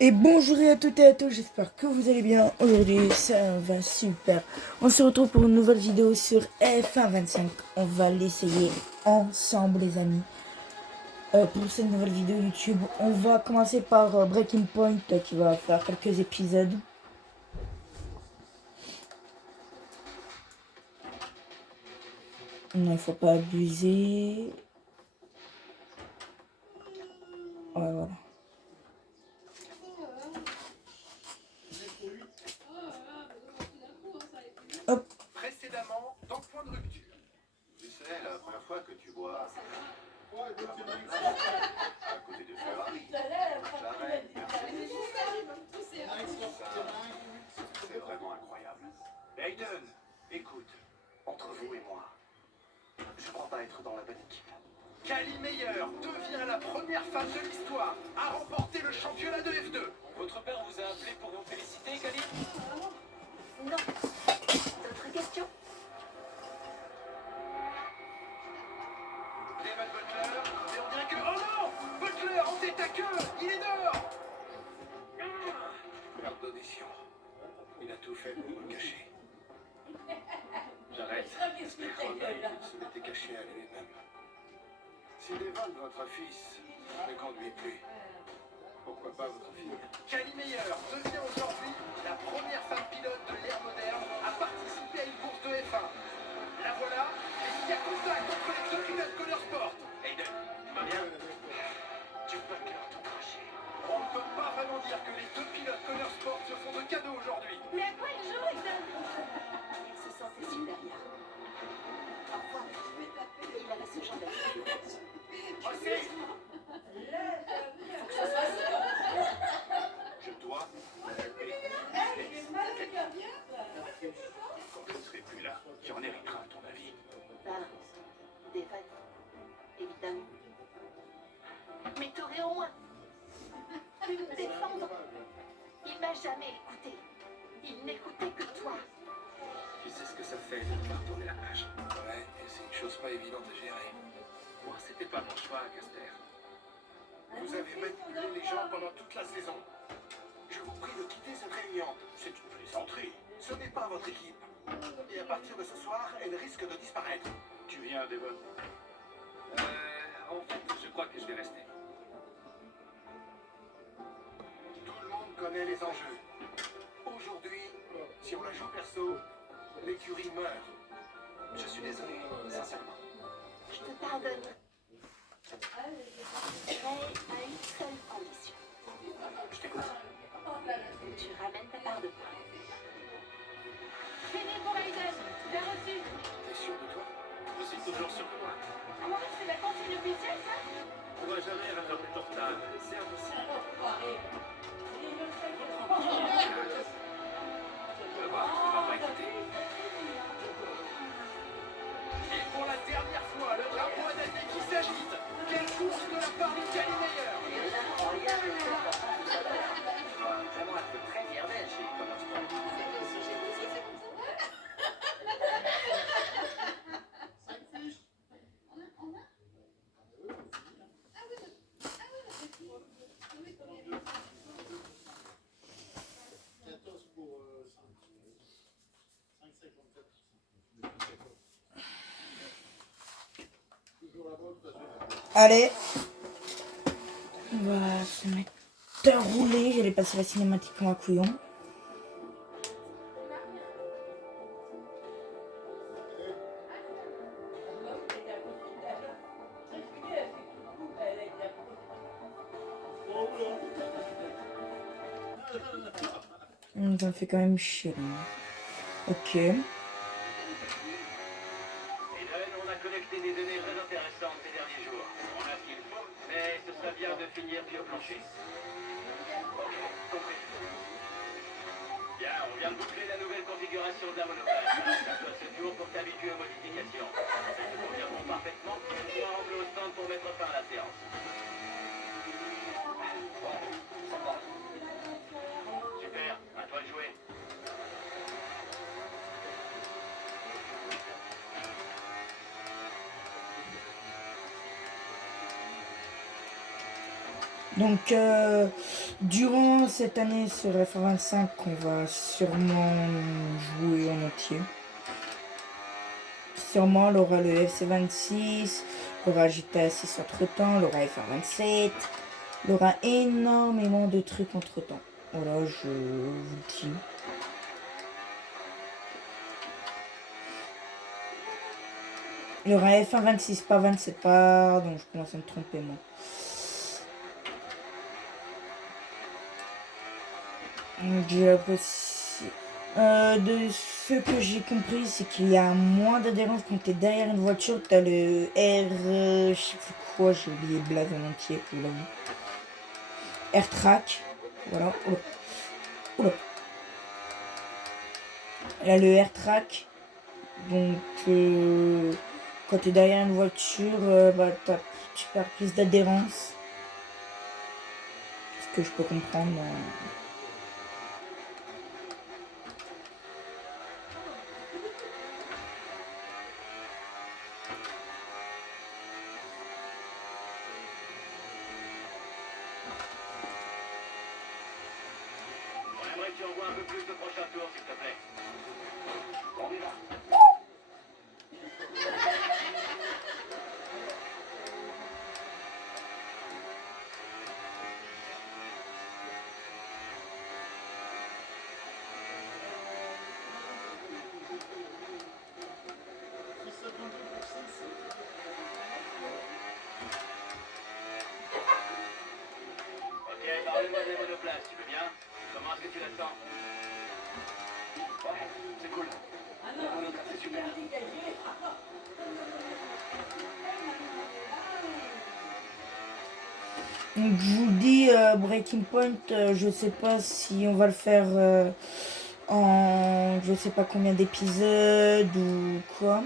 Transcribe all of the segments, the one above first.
Et bonjour à toutes et à tous, j'espère que vous allez bien. Aujourd'hui, ça va super. On se retrouve pour une nouvelle vidéo sur F1 25. On va l'essayer ensemble, les amis. Pour cette nouvelle vidéo YouTube, on va commencer par Breaking Point qui va faire quelques épisodes. Non, il faut pas abuser. Ouais, voilà. Hop. Précédemment, dans Point de rupture. Tu sais, la première fois que tu bois à côté de Ferrari, j'arrête, merci. C'est vraiment incroyable. Hayden, écoute, entre vous et moi, je crois pas être dans la bonne équipe. Cali Meyer devient la première femme de l'histoire à remporter le championnat de F2. Votre père vous a appelé pour vous féliciter, Cali? Non. D'autres questions? David Butler, et on dirait que... Oh non! Butler en tête à queue! Il est dehors! Perte d'audition. Il a tout fait pour me le cacher. J'arrête. J'espère qu'il se l'était caché à lui-même. Si Devon, votre fils, ne conduit plus, pourquoi pas votre fille? Cali Meyer devient aujourd'hui la première femme pilote de l'ère moderne à participer à une course de F1. La voilà, et s'il y a contact entre les deux pilotes Connor Sport. Hayden, tu vas bien? Tu peux pas cœur tout cracher. On ne peut pas vraiment dire que les deux pilotes Connor Sport se font de cadeaux aujourd'hui. Mais à quoi il joue, Ethan? Il se sentait supérieur. Parfois, il avait ce genre d'attitude. Aussi, je dois m'occuper quand je ne serai plus là. Qui en héritera, à ton avis? Balance. Devon. Évidemment. Mais t'aurais au moins pu me défendre. Il m'a jamais écouté. Il n'écoutait que toi. Tu sais ce que ça fait de devoir tourner la page? Ouais, et c'est une chose pas évidente à gérer. Moi, c'était pas mon choix, Caster. Vous avez manipulé les gens pendant toute la saison. Je vous prie de quitter cette réunion. C'est une plaisanterie. Ce n'est pas votre équipe. Et à partir de ce soir, elle risque de disparaître. Tu viens, Devon? En fait, je crois que je vais rester. Tout le monde connaît les enjeux. Aujourd'hui, si on la joue perso, l'écurie meurt. Je suis désolé, sincèrement. Je te pardonne. Mais à une seule condition. Je t'écoute. Tu ramènes ta part de pain. Fini pour Hayden, bien reçu. T'es sûr de toi? Je suis toujours sûr de moi. Moi, c'est la consigne officielle, ça? On va jamais rattraper ton retard. C'est impossible. Je vais voir, tu vas pas écouter. Et pour la dernière fois, le drapeau adamé qui s'agite. Quelle course de la part de Cali Meyer. Vraiment être très fier d'elle chez Connor Sport. Allez. On va se mettre à rouler. J'allais passer la cinématique comme un couillon. Ça me fait quand même chier. Ok. Eden, on a collecté des données très intéressantes ces derniers jours. On a ce qu'il faut, mais ce serait bien de finir pied au plancher. Ok, compris. Bien, on vient de boucler la nouvelle configuration de la monoplace. Ça doit ce jour pour t'habituer aux modifications. Elles te conviendront parfaitement. Tu pourras rentrer au stand pour mettre fin à la séance. Bon, ça va. Super, à toi de jouer. Donc, durant cette année sur F25, on va sûrement jouer en entier. Sûrement, il aura le FC26, il aura GTA 6 entre-temps, il aura F27, il aura énormément de trucs entre-temps. Voilà, je vous le dis. Il y aura F126, pas 27, pardon, je commence à me tromper moi. J'ai l'impression... de ce que j'ai compris, c'est qu'il y a moins d'adhérence quand tu es derrière une voiture. Tu as le R... je sais plus quoi, j'ai oublié le blaze en entier, je l'avoue. R-Track. Voilà. Oula. Oula. Là, le R-Track. Donc, quand tu es derrière une voiture, bah, tu perds plus d'adhérence. Ce que je peux comprendre. On aimerait que tu envoies un peu plus de prochain tour, s'il te plaît. On y va. Ok, parle-moi des monoplaces, tu veux bien? Comment est-ce que tu la sens? Ouais, c'est cool. La monoplace, c'est super. Donc je vous dis, Breaking Point, je sais pas si on va le faire en je sais pas combien d'épisodes ou quoi.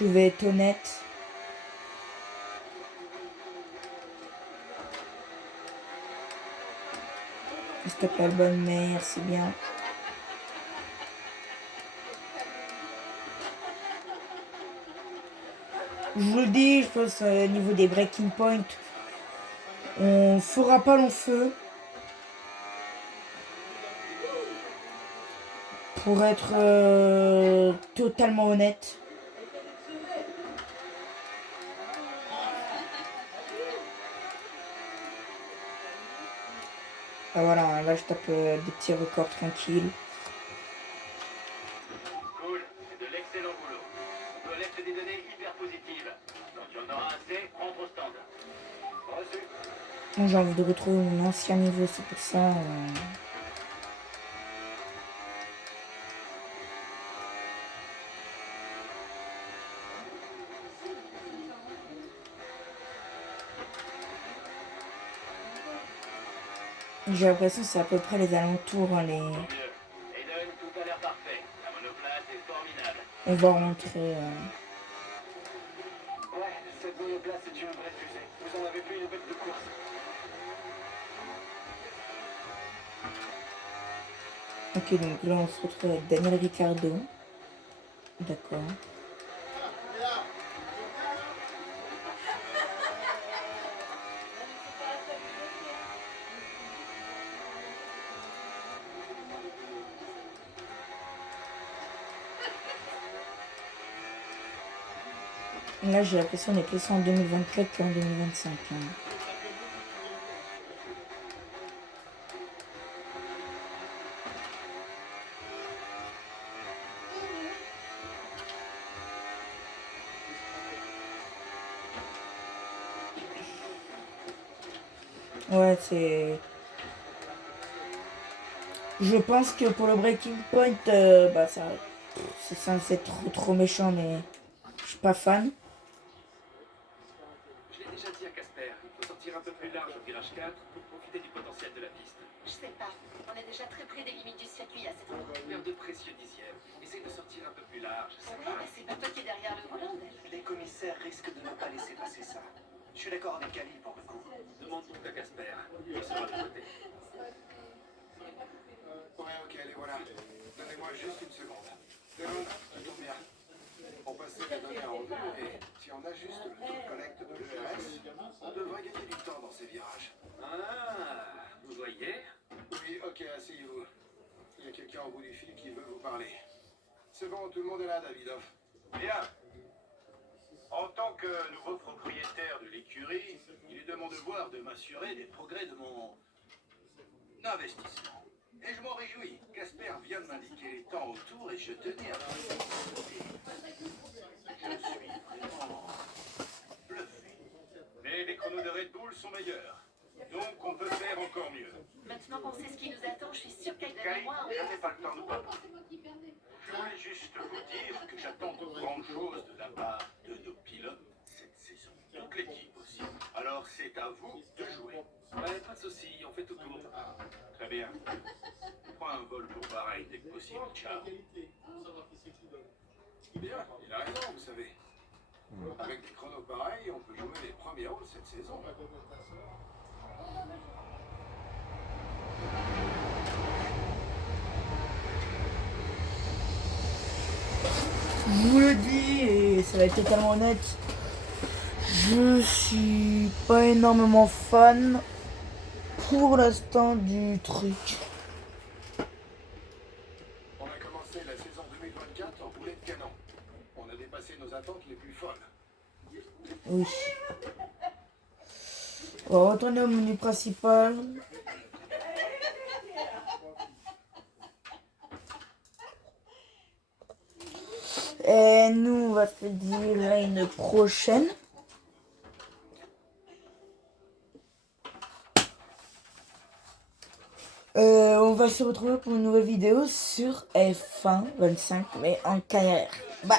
Je vais être honnête. S'il te plaît, bonne mère, c'est bien. Je vous le dis, je pense au niveau des Breaking Point, on fera pas long feu. Pour être totalement honnête. Ah voilà, là je tape des petits records tranquilles. Cool, c'est de l'excellent boulot. On collecte des données hyper positives. Quand tu en auras assez, rentre au stand. Reçu. Moi j'ai envie de retrouver mon ancien niveau, c'est pour ça. J'ai l'impression que c'est à peu près les alentours, hein, les... Tant mieux. Aiden, tout a l'air parfait. La monoplace est formidable. On va rentrer. Ouais, cette monoplace, c'est une vraie fusée. Vous en avez vu une bête de course. Ok, donc là on se retrouve avec Daniel Ricciardo. D'accord. Là j'ai l'impression qu'on est plus en 2024 qu'en 2025. Hein. Ouais, c'est... Je pense que pour le Breaking Point, bah ça... C'est censé être trop méchant, mais je suis pas fan. Je l'ai déjà dit à Casper, il faut sortir un peu plus large au virage 4 pour profiter du potentiel de la piste. Je sais pas. On est déjà très près des limites du circuit à cet endroit. Perdre de précieux dixièmes. Essaye de sortir un peu plus large, c'est Ouais, pas... mais c'est pas toi qui es derrière le volant, Dave. Les commissaires risquent de ne pas laisser passer ça. Je suis d'accord avec Ali pour le coup. Demande donc à Casper, il sera de côté. Ouais, ok, allez, voilà. Donnez-moi juste une seconde. Devon, ça tombe bien. On passait les données en revue et si si on ajuste le taux de collecte de l'ERS, on devrait gagner du temps dans ces virages. Ah, vous voyez? Oui, ok, asseyez-vous. Il y a quelqu'un au bout du fil qui veut vous parler. C'est bon, tout le monde est là, Davidov. Bien. En tant que nouveau propriétaire de l'écurie, il est de mon devoir de m'assurer des progrès de mon investissement. Et je m'en réjouis. Casper vient de m'indiquer les temps autour et je tenais à féliciter. Je suis vraiment bluffé. Mais les chronos de Red Bull sont meilleurs. Donc on peut faire encore mieux. Maintenant qu'on sait ce qui nous attend, je suis sûre qu'Aiden et Kali, moi, je n'ai pas le temps de parler. Je voulais juste vous dire que j'attends de grandes choses de la part de nos pilotes cette saison. Toute l'équipe aussi. Alors c'est à vous de jouer. Ouais, pas de soucis, on fait tout tour. Très bien. Prends un vol pour Bahreïn dès que possible. Ciao. Bien, il a raison, vous savez. Avec des chronos pareils, on peut jouer les premiers rôles cette saison. Je vous le dis, et ça va être totalement honnête, je suis pas énormément fan pour l'instant du truc. On a commencé la saison 2024 en boulet de canon. On a dépassé nos attentes les plus folles. Oui. On va retourner au menu principal. Et nous, on va se dire à une prochaine. On va se retrouver pour une nouvelle vidéo sur F1 25, mais en carrière. Bye!